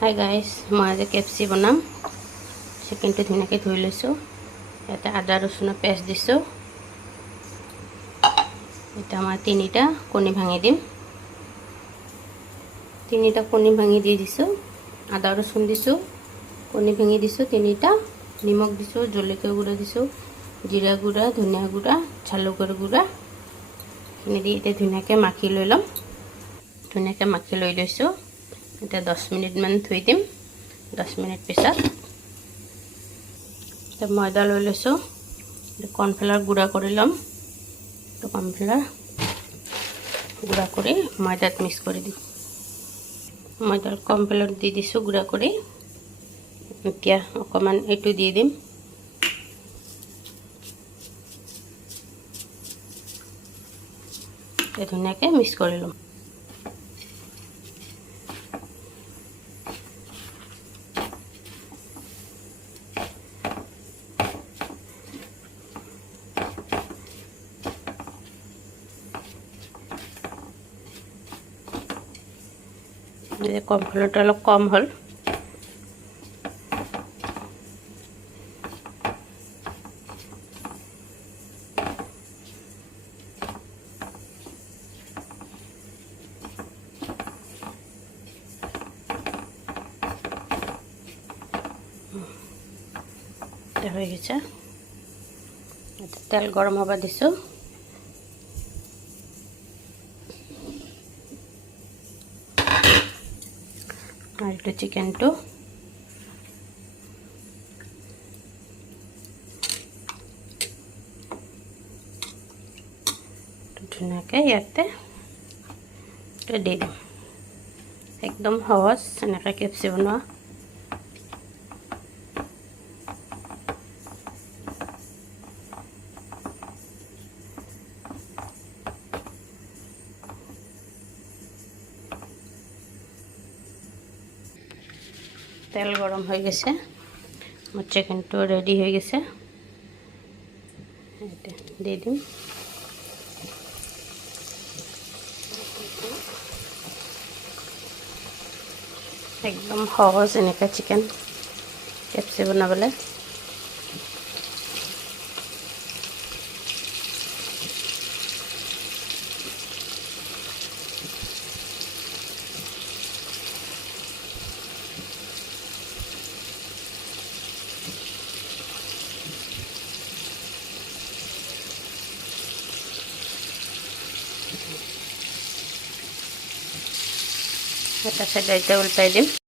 Hi guys, মই আজি কেপচি বনাম। চিকেনটো ধুনীয়াকৈ ধুই লৈছোঁ। ইয়াতে আদা ৰচুনৰ পেষ্ট দিছোঁ। এতিয়া মই 3টা কণী ভাঙি দিম। 3টা কণী ভাঙি দি দিছোঁ। আদা ৰচুন দিছোঁ, কণী ভাঙি দিছোঁ 3টা, নিমখ দিছোঁ, জলকীয়া গুঁড়া দিছোঁ, জিৰা গুঁড়া, ধনিয়া গুঁড়া, জালুকৰ গুঁড়া এইখিনি দি এতিয়া ধুনীয়াকৈ মাখি লৈ ল'ম। ধুনীয়াকৈ মাখি লৈ লৈছোঁ। এতিয়া 10 মিনিটমান থৈ দিম। 10 মিনিট পিছত ময়দা লৈ লৈছোঁ। কৰ্ণফ্লাৱাৰ গুঁড়া কৰি ল'ম। কৰ্ণফ্লাৱাৰ গুঁড়া কৰি ময়দাত মিক্স কৰি দিম। ময়দাৰ কৰ্ণফ্লাৱাৰ দি দিছোঁ গুঁড়া কৰি। এতিয়া অকণমান এইটো দি দিম। ধুনীয়াকৈ মিক্স কৰি ল'ম। কৰ্ণফ্লাৱাৰটো অলপ কম হ'ল। হৈ গৈছে। তেল গৰম হ'ব দিছোঁ। আর একটু চিকেনটো ধুনীয়াকৈ ইয়াতে দি দিম। একদম সহজ এনেকৈ কেপচি বনোৱা। তেল গরম হয়ে গেছে। আমার চিকেনটো রেডি হয়ে গেছে। দিয়ে দিম। একদম সহজ এনেকা চিকেন কেপচি বনাবলৈ। এটা সাইডে উল্টাই দিম।